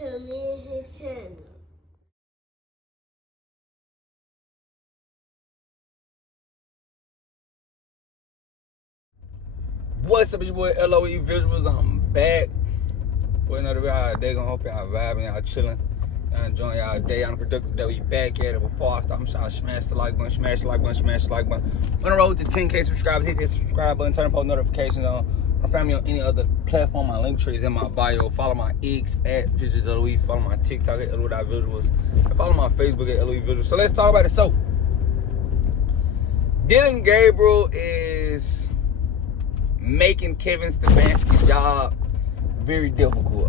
to me and his channel. What's up, it's your boy LOE Visuals. I'm back with another day. Gonna hope y'all vibing, y'all chilling, y'all enjoying y'all day. On a productive day. We back at it. Before I start, I'm trying to smash the like button, smash the like button, smash the like button. On the road to 10K subscribers, hit that subscribe button, turn on post notifications on. Find me on any other platform. My link tree is in my bio. Follow my X at Visuals LOE. Follow my TikTok at LOE.Visuals. And follow my Facebook at LOE Visuals. So let's talk about it. So, Dillon Gabriel is making Kevin Stefanski's job very difficult.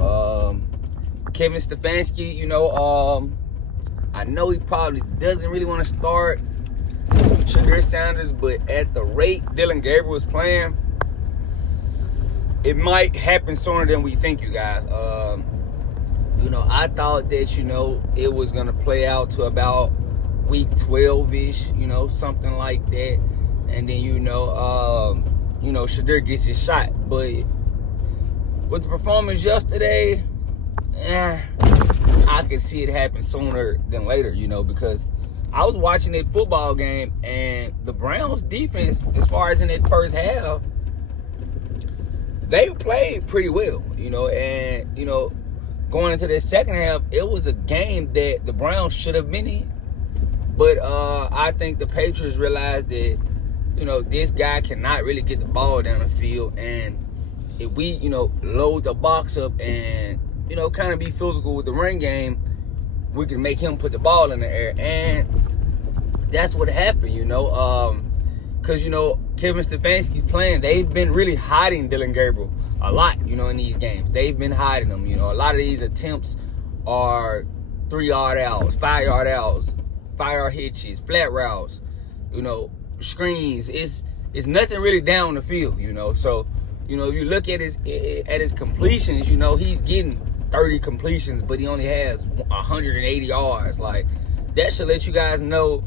Kevin Stefanski, I know he probably doesn't really want to start Shedeur Sanders, but at the rate Dillon Gabriel is playing, it might happen sooner than we think, you guys. I thought that, it was going to play out to about week 12-ish, something like that. And then, Shedeur gets his shot. But with the performance yesterday, I could see it happen sooner than later, because I was watching that football game, and the Browns defense, as far as in that first half, they played pretty well, and, going into the second half, it was a game that the Browns should have been in. But I think the Patriots realized that, this guy cannot really get the ball down the field. And if we, load the box up and, kind of be physical with the run game, we can make him put the ball in the air. And that's what happened, because, Kevin Stefanski's playing, they've been really hiding Dillon Gabriel a lot, in these games. They've been hiding him. A lot of these attempts are 3-yard outs, 5-yard outs, 5-yard hitches, flat routes, screens. It's nothing really down the field, So, if you look at his completions, he's getting 30 completions, but he only has 180 yards. Like, that should let you guys know,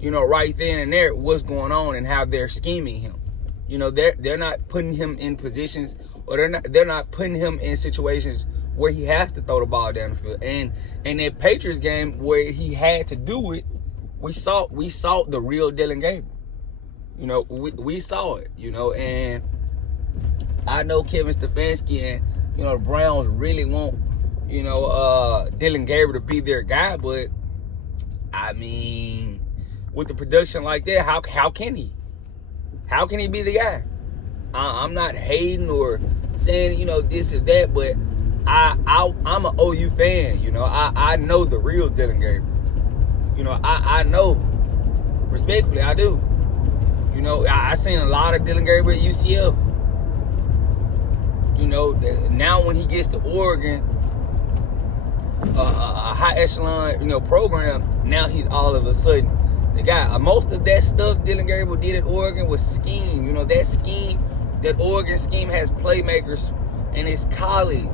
right then and there what's going on and how they're scheming him. They're not putting him in positions, or they're not putting him in situations where he has to throw the ball down the field. And in that Patriots game where he had to do it, we saw the real Dillon Gabriel. We saw it, and I know Kevin Stefanski and, the Browns really want, Dillon Gabriel to be their guy, but, I mean, with the production like that, how can he? How can he be the guy? I'm not hating or saying, this or that, but I'm an OU fan, I know the real Dillon Gabriel. I know, respectfully, I do. I seen a lot of Dillon Gabriel at UCF. Now when he gets to Oregon, a high echelon, program, now he's all of a sudden the guy. Most of that stuff Dillon Gabriel did at Oregon was scheme. That scheme, that Oregon scheme has playmakers, and it's college.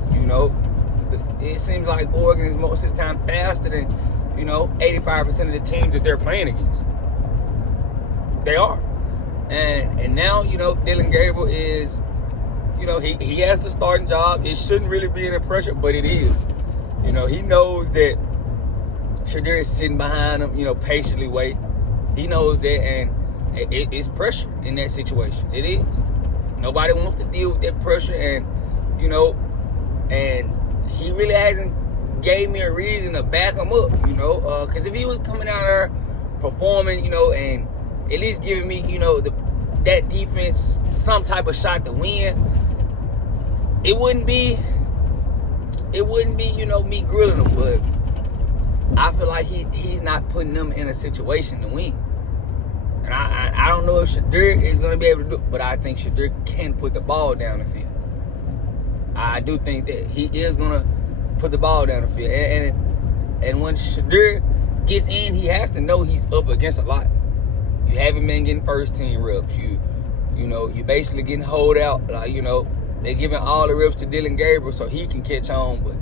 It seems like Oregon is most of the time faster than 85% of the teams that they're playing against. They are. And now, Dillon Gabriel is, he has the starting job. It shouldn't really be any pressure, but it is. He knows that Shedeur is sitting behind him, patiently wait. He knows that, and it's pressure in that situation. It is. Nobody wants to deal with that pressure, and, and he really hasn't gave me a reason to back him up, because if he was coming out there performing, and at least giving me, that defense some type of shot to win, it wouldn't be, me grilling him. But I feel like he's not putting them in a situation to win. And I don't know if Shedeur is going to be able to do it, but I think Shedeur can put the ball down the field. I do think that he is going to put the ball down the field. And when Shedeur gets in, he has to know he's up against a lot. You haven't been getting first team reps. You basically getting holed out. Like, they're giving all the reps to Dillon Gabriel so he can catch on. But,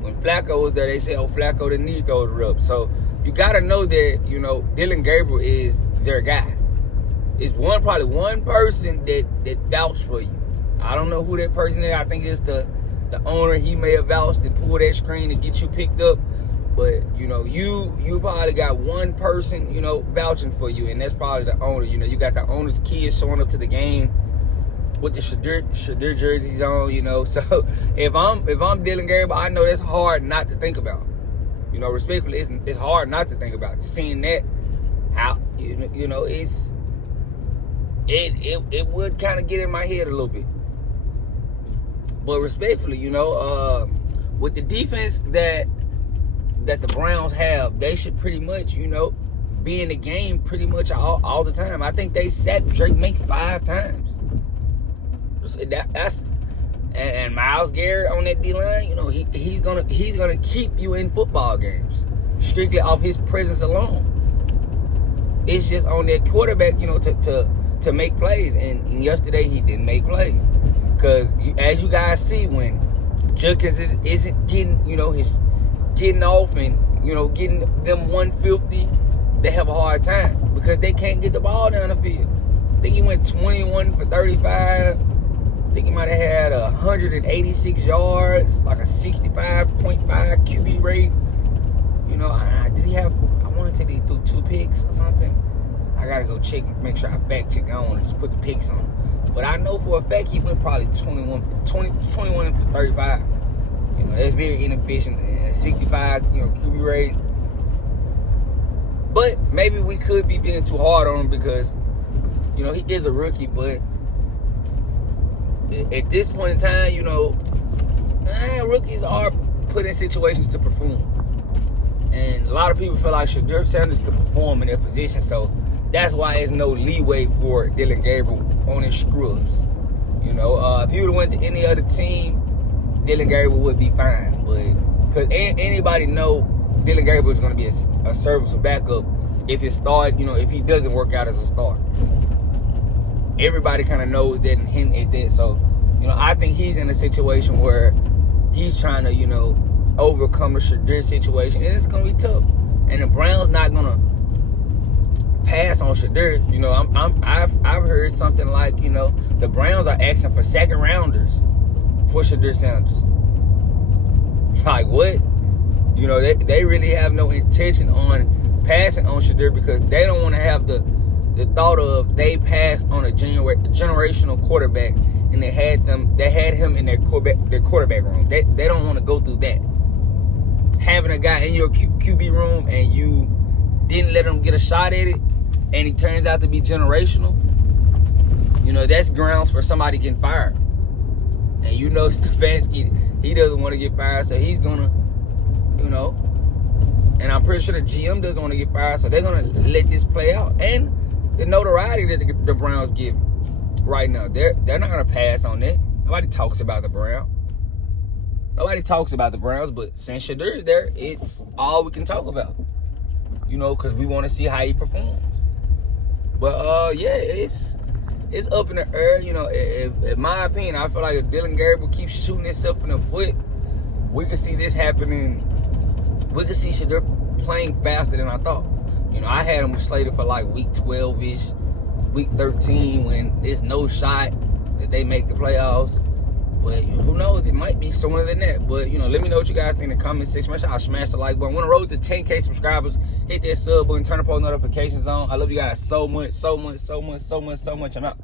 when Flacco was there, they said, Flacco didn't need those reps. So you got to know that, Dillon Gabriel is their guy. It's probably one person that vouched for you. I don't know who that person is. I think it's the the owner, he may have vouched and pulled that screen to get you picked up. But, you probably got one person, vouching for you, and that's probably the owner. You got the owner's kids showing up to the game with the Shedeur jerseys on, So if I'm Dylan Gabriel, I know that's hard not to think about. Respectfully, it's hard not to think about. Seeing that, how, it would kind of get in my head a little bit. But respectfully, with the defense that the Browns have, they should pretty much, be in the game pretty much all the time. I think they sacked Drake May 5 times. And Myles Garrett on that D-line, he's gonna keep you in football games strictly off his presence alone. It's just on that quarterback, to make plays. And yesterday he didn't make plays. Because as you guys see, when Judkins isn't getting, his getting off and, getting them 150, they have a hard time because they can't get the ball down the field. I think he went 21 for 35. I think he might have had 186 yards, like a 65.5 QB rate. Did he have, I want to say he threw 2 picks or something. I got to go check, make sure I fact check. I don't want to just put the picks on. But I know for a fact he went probably 21 for 35. That's very inefficient. 65, QB rate. But maybe we could be being too hard on him because, he is a rookie. But at this point in time, rookies are put in situations to perform. And a lot of people feel like Shedeur Sanders could perform in their position. So that's why there's no leeway for Dylan Gabriel on his screws. If he would have went to any other team, Dylan Gabriel would be fine. But because anybody know Dylan Gabriel is going to be a serviceable backup if if he doesn't work out as a starter. Everybody kind of knows that and hint at that. So, I think he's in a situation where he's trying to, overcome the Shedeur situation, and it's going to be tough. And the Browns not going to pass on Shedeur. I've heard something like, the Browns are asking for second rounders for Shedeur Sanders. Like what? They really have no intention on passing on Shedeur because they don't want to have the thought of they passed on a generational quarterback and they had him in their quarterback room. They don't want to go through that. Having a guy in your QB room and you didn't let him get a shot at it, and he turns out to be generational, that's grounds for somebody getting fired. And Stefanski, he doesn't want to get fired, so he's gonna, and I'm pretty sure the GM doesn't want to get fired, so they're gonna let this play out. And the notoriety that the Browns give right now, they're not gonna pass on that. Nobody talks about the Browns. But since Shedeur is there, it's all we can talk about. Because we want to see how he performs. But it's up in the air. In my opinion, I feel like if Dylan Gabriel keeps shooting himself in the foot, we could see this happening. We could see Shedeur playing faster than I thought. I had him slated for like week 12-ish, week 13, when there's no shot that they make the playoffs. But who knows? It might be sooner than that. But, let me know what you guys think in the comment section. Make sure y'all smash the like button. Want to road to 10K subscribers. Hit that sub button. Turn the post notifications on. I love you guys so much. I'm out.